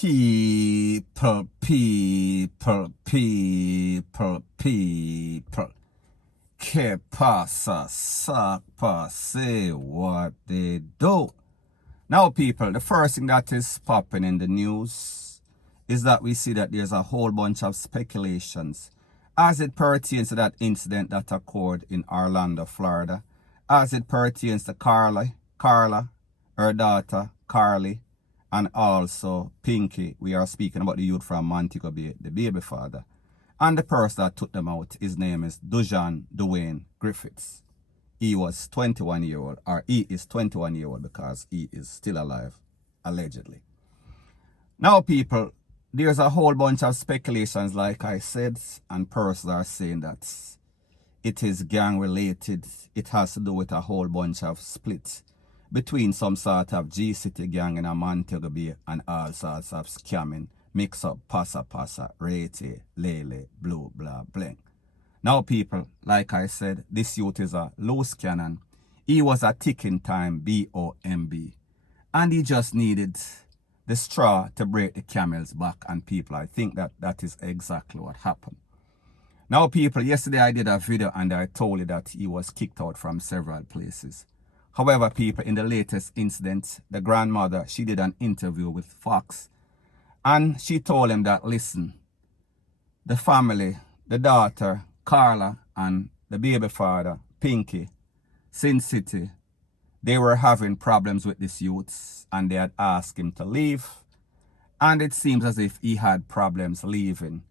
People. Que pasa, sapa, say what they do. Now, people, the first thing that is popping in the news is that we see that there's a whole bunch of speculations as it pertains to that incident that occurred in Orlando, Florida, as it pertains to Carla, her daughter, Carly, and also Pinky. We are speaking about the youth from Montego Bay, the baby father. And the person that took them out, his name is Dujan Dwayne Griffiths. He was 21 years old, or he is 21 years old because he is still alive, allegedly. Now, people, there's a whole bunch of speculations, like I said, and persons are saying that it is gang related. It has to do with a whole bunch of splits between some sort of G-City gang in a Montego Bay and all sorts of scamming, mix up, pasa, rete, lele, blue, blah, bling. Now, people, like I said, this youth is a loose cannon. He was a ticking time bomb, and he just needed the straw to break the camel's back. And people, I think that is exactly what happened. Now, people, yesterday I did a video and I told you that he was kicked out from several places. However, people, in the latest incident, the grandmother, she did an interview with Fox, and she told him that, listen, the family, the daughter, Carla, and the baby father, Pinky, Sin City, they were having problems with this youth, and they had asked him to leave, and it seems as if he had problems leaving.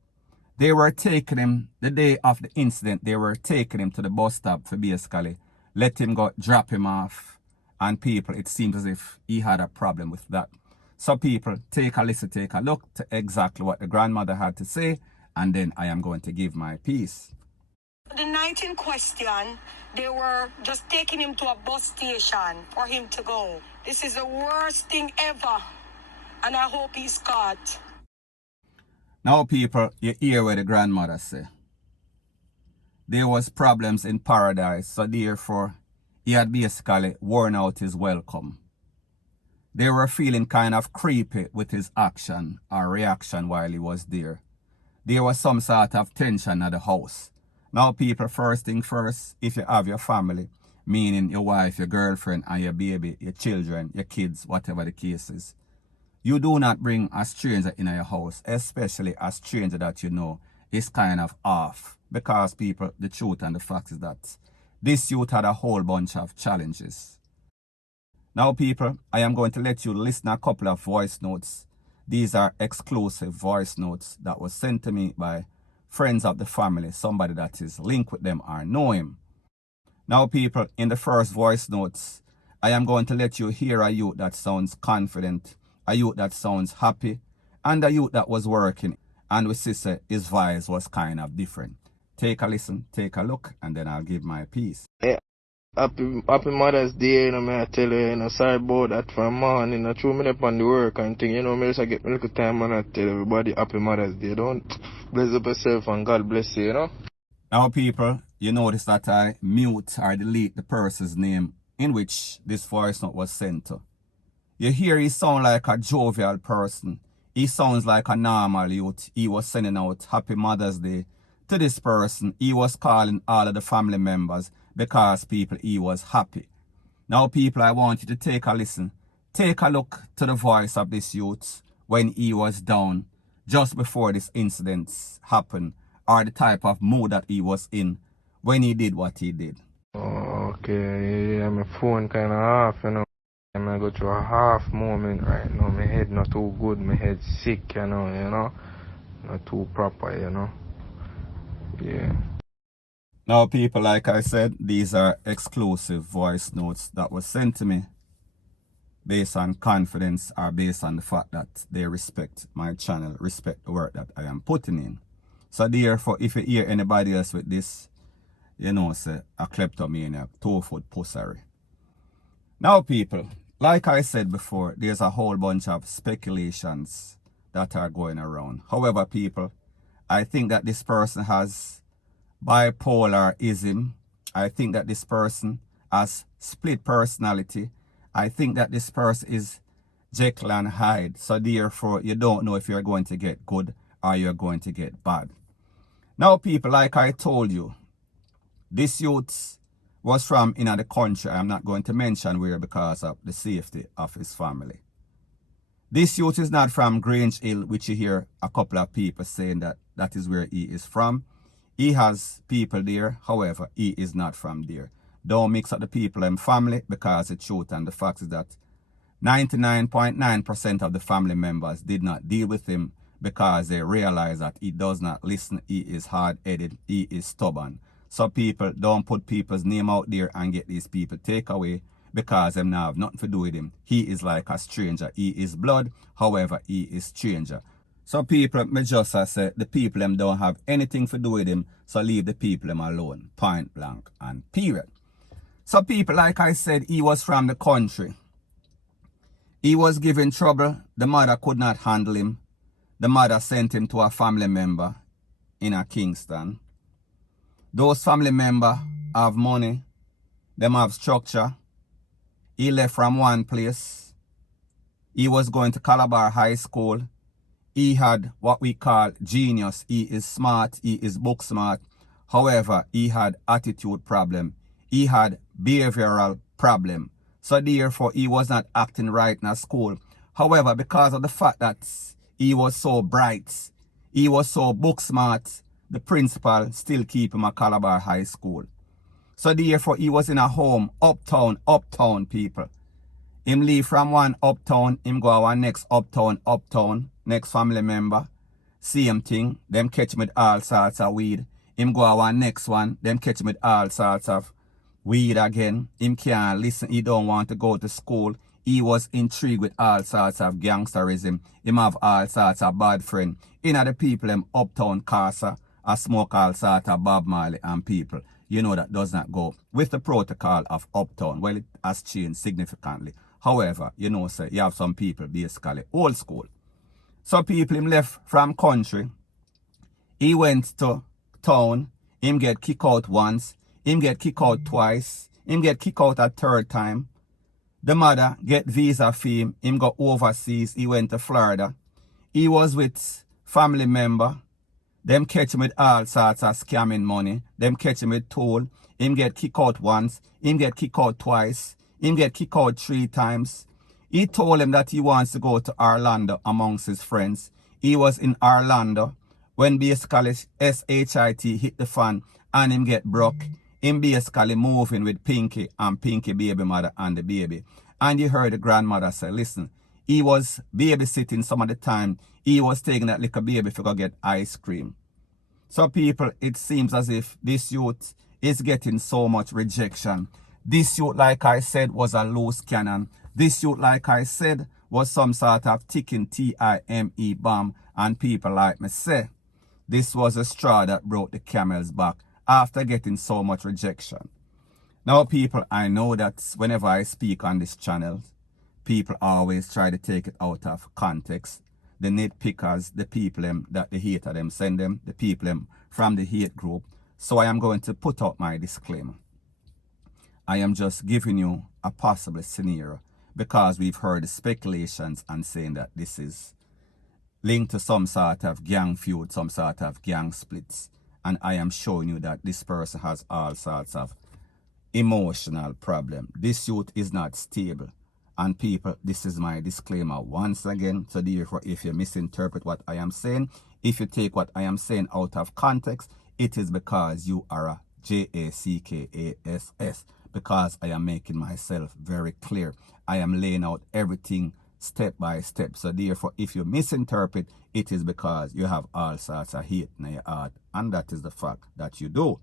They were taking him, the day of the incident, they were taking him to the bus stop for basically let him go drop him off. And people, it seems as if he had a problem with that. So people, take a listen, take a look to exactly what the grandmother had to say, and then I am going to give my piece. The night in question, they were just taking him to a bus station for him to go. This is the worst thing ever, and I hope he's caught. Now, people, you hear what the grandmother say. There was problems in paradise, so therefore, he had basically worn out his welcome. They were feeling kind of creepy with his action or reaction while he was there. There was some sort of tension at the house. Now, people, first thing first, if you have your family, meaning your wife, your girlfriend, and your baby, your children, your kids, whatever the case is, you do not bring a stranger in your house, especially a stranger that you know is kind of off. Because, people, the truth and the fact is that this youth had a whole bunch of challenges. Now, people, I am going to let you listen a couple of voice notes. These are exclusive voice notes that was sent to me by friends of the family, somebody that is linked with them or know him. Now, people, in the first voice notes, I am going to let you hear a youth that sounds confident, a youth that sounds happy, and a youth that was working. And we see his voice was kind of different. Take a listen, take a look, and then I'll give my piece. Yeah. Happy Mother's Day, you know, me I tell you, you know, sorry about that for morning, I threw me up on the work and thing, you know, me just get me a little time and I tell everybody Happy Mother's Day, don't bless up yourself and God bless you, you know. Now, people, you notice that I mute or delete the person's name in which this voice note was sent to. You hear he sound like a jovial person. He sounds like a normal youth. He was sending out Happy Mother's Day to this person. He was calling all of the family members because, people, he was happy. Now, people, I want you to take a listen. Take a look to the voice of this youth when he was down just before this incident happened, or the type of mood that he was in when he did what he did. Okay, yeah, my phone kind of off, you know. I go through a half moment right now. My head not too good, my head sick, you know. Not too proper, you know. Yeah. Now, people, like I said, these are exclusive voice notes that were sent to me based on confidence or based on the fact that they respect my channel, respect the work that I am putting in. So therefore, if you hear anybody else with this, you know, say a kleptomaniac, 2-foot pussery. Now, people, like I said before, there's a whole bunch of speculations that are going around. However, people, I think that this person has bipolarism. I think that this person has split personality. I think that this person is Jekyll and Hyde. So therefore, you don't know if you're going to get good or you're going to get bad. Now, people, like I told you, this youth was from in the country. I'm not going to mention where because of the safety of his family. This youth is not from Grange Hill, which you hear a couple of people saying that that is where he is from. He has people there, however, he is not from there. Don't mix up the people and family, because the truth and the fact is that 99.9% of the family members did not deal with him because they realize that he does not listen, he is hard-headed, he is stubborn. So people, don't put people's name out there and get these people take away because them now have nothing to do with him. He is like a stranger. He is blood, however, he is stranger. So people, me just say, the people them don't have anything to do with him, so leave the people them alone, point blank and period. So people, like I said, he was from the country. He was given trouble. The mother could not handle him. The mother sent him to a family member in a Kingston. Those family members have money. Them have structure. He left from one place. He was going to Calabar High School. He had what we call genius. He is smart. He is book smart. However, he had attitude problem. He had behavioral problem. So therefore, he was not acting right in school. However, because of the fact that he was so bright, he was so book smart, the principal still keep him at Calabar High School. So therefore, he was in a home, uptown people. Him leave from one uptown, him go to one next uptown, next family member. Same thing, them catch him with all sorts of weed. Him go to one next one, them catch him with all sorts of weed again. Him can't listen, he don't want to go to school. He was intrigued with all sorts of gangsterism. Him have all sorts of bad friends. The people them uptown Casa, a smoke all sorts of Bob Marley and people. You know that does not go with the protocol of uptown. Well, it has changed significantly. However, you know, sir, you have some people basically old school. So people him left from country. He went to town. Him get kicked out once. Him get kicked out twice. Him get kicked out a third time. The mother get visa fee. Him go overseas. He went to Florida. He was with family member. Them catch him with all sorts of scamming money. Them catch him with toll. Him get kicked out once. Him get kicked out twice. Him get kicked out 3 times. He told him that he wants to go to Orlando amongst his friends. He was in Orlando when basically SHIT hit the fan and him get broke. Him basically moving with Pinky and Pinky baby mother and the baby. And you heard the grandmother say, listen, he was babysitting some of the time. He was taking that little baby to go get ice cream. So people, it seems as if this youth is getting so much rejection. This youth, like I said, was a loose cannon. This youth, like I said, was some sort of ticking time bomb. And people like me say, this was a straw that broke the camel's back after getting so much rejection. Now people, I know that whenever I speak on this channel, people always try to take it out of context. The nitpickers, the people that the hater them send them, the people from the hate group. So I am going to put out my disclaimer. I am just giving you a possible scenario because we've heard the speculations and saying that this is linked to some sort of gang feud, some sort of gang splits. And I am showing you that this person has all sorts of emotional problem. This youth is not stable. And people, this is my disclaimer once again. So therefore, if you misinterpret what I am saying, if you take what I am saying out of context, it is because you are a JACKASS. Because I am making myself very clear. I am laying out everything step by step. So therefore, if you misinterpret, it is because you have all sorts of hate in your heart. And that is the fact that you do.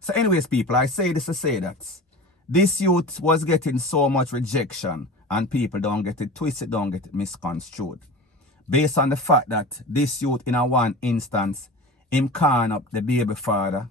So anyways, people, I say this to say that this youth was getting so much rejection. And people don't get it twisted, don't get it misconstrued. Based on the fact that this youth in a one instance, him calling up the baby father,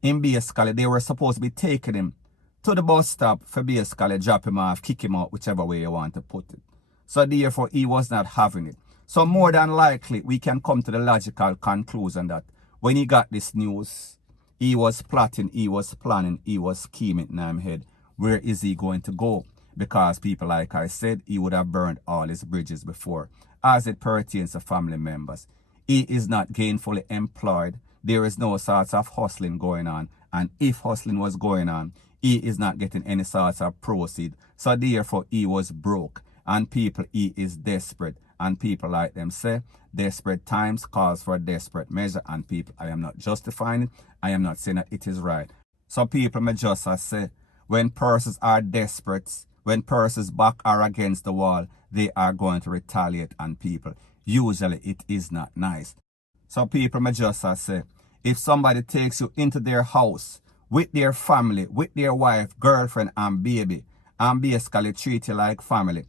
him basically, they were supposed to be taking him to the bus stop for basically drop him off, kick him out, whichever way you want to put it. So therefore, he was not having it. So more than likely, we can come to the logical conclusion that when he got this news, he was plotting, he was planning, he was scheming in his head. Where is he going to go? because people, like I said, he would have burned all his bridges before. As it pertains to family members, he is not gainfully employed. There is no sorts of hustling going on. And if hustling was going on, he is not getting any sorts of proceed. So therefore, he was broke. And people, he is desperate. And people, like them say, desperate times calls for desperate measure. And people, I am not justifying it. I am not saying that it is right. So people may just say, when persons are desperate, when persons back are against the wall, they are going to retaliate on people. Usually it is not nice. So people may just say, if somebody takes you into their house with their family, with their wife, girlfriend and baby, and basically treat you like family,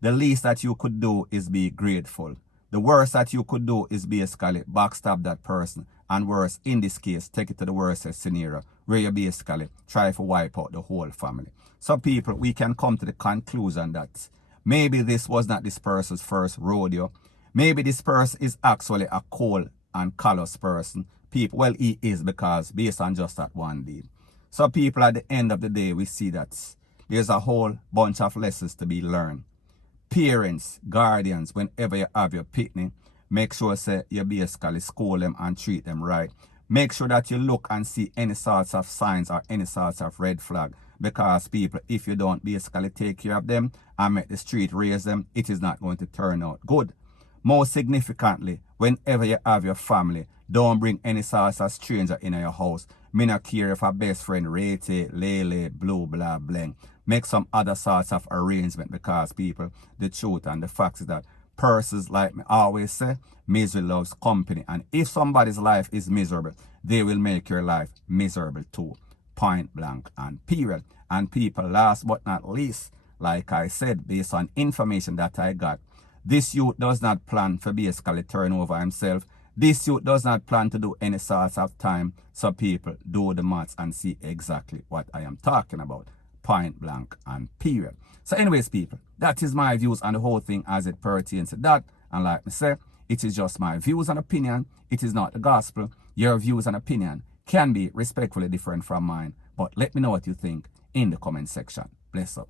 the least that you could do is be grateful. The worst that you could do is basically backstab that person. And worse, in this case, take it to the worst scenario, where you basically try to wipe out the whole family. So people, we can come to the conclusion that maybe this was not this person's first rodeo. Maybe this person is actually a cold and callous person. People, well, he is, because based on just that one deed. So people, at the end of the day, we see that there's a whole bunch of lessons to be learned. Parents, guardians, whenever you have your picnic, make sure say you basically school them and treat them right. Make sure that you look and see any sorts of signs or any sorts of red flag. Because people, if you don't basically take care of them and make the street raise them, it is not going to turn out good. Most significantly, whenever you have your family, don't bring any sorts of stranger in your house. Me not care if a best friend, rate, lele, blue, blah, bling. Make some other sorts of arrangement, because people, the truth and the fact is that persons, like me always say, misery loves company. And if somebody's life is miserable, they will make your life miserable too. Point blank and period. And people, last but not least, like I said, based on information that I got, this youth does not plan for basically turn over himself. This youth does not plan to do any sorts of time. So people, do the maths and see exactly what I am talking about. Point blank and period. So anyways, people, that is my views on the whole thing as it pertains to that. And like I said, it is just my views and opinion. It is not the gospel. Your views and opinion can be respectfully different from mine. But let me know what you think in the comment section. Bless up.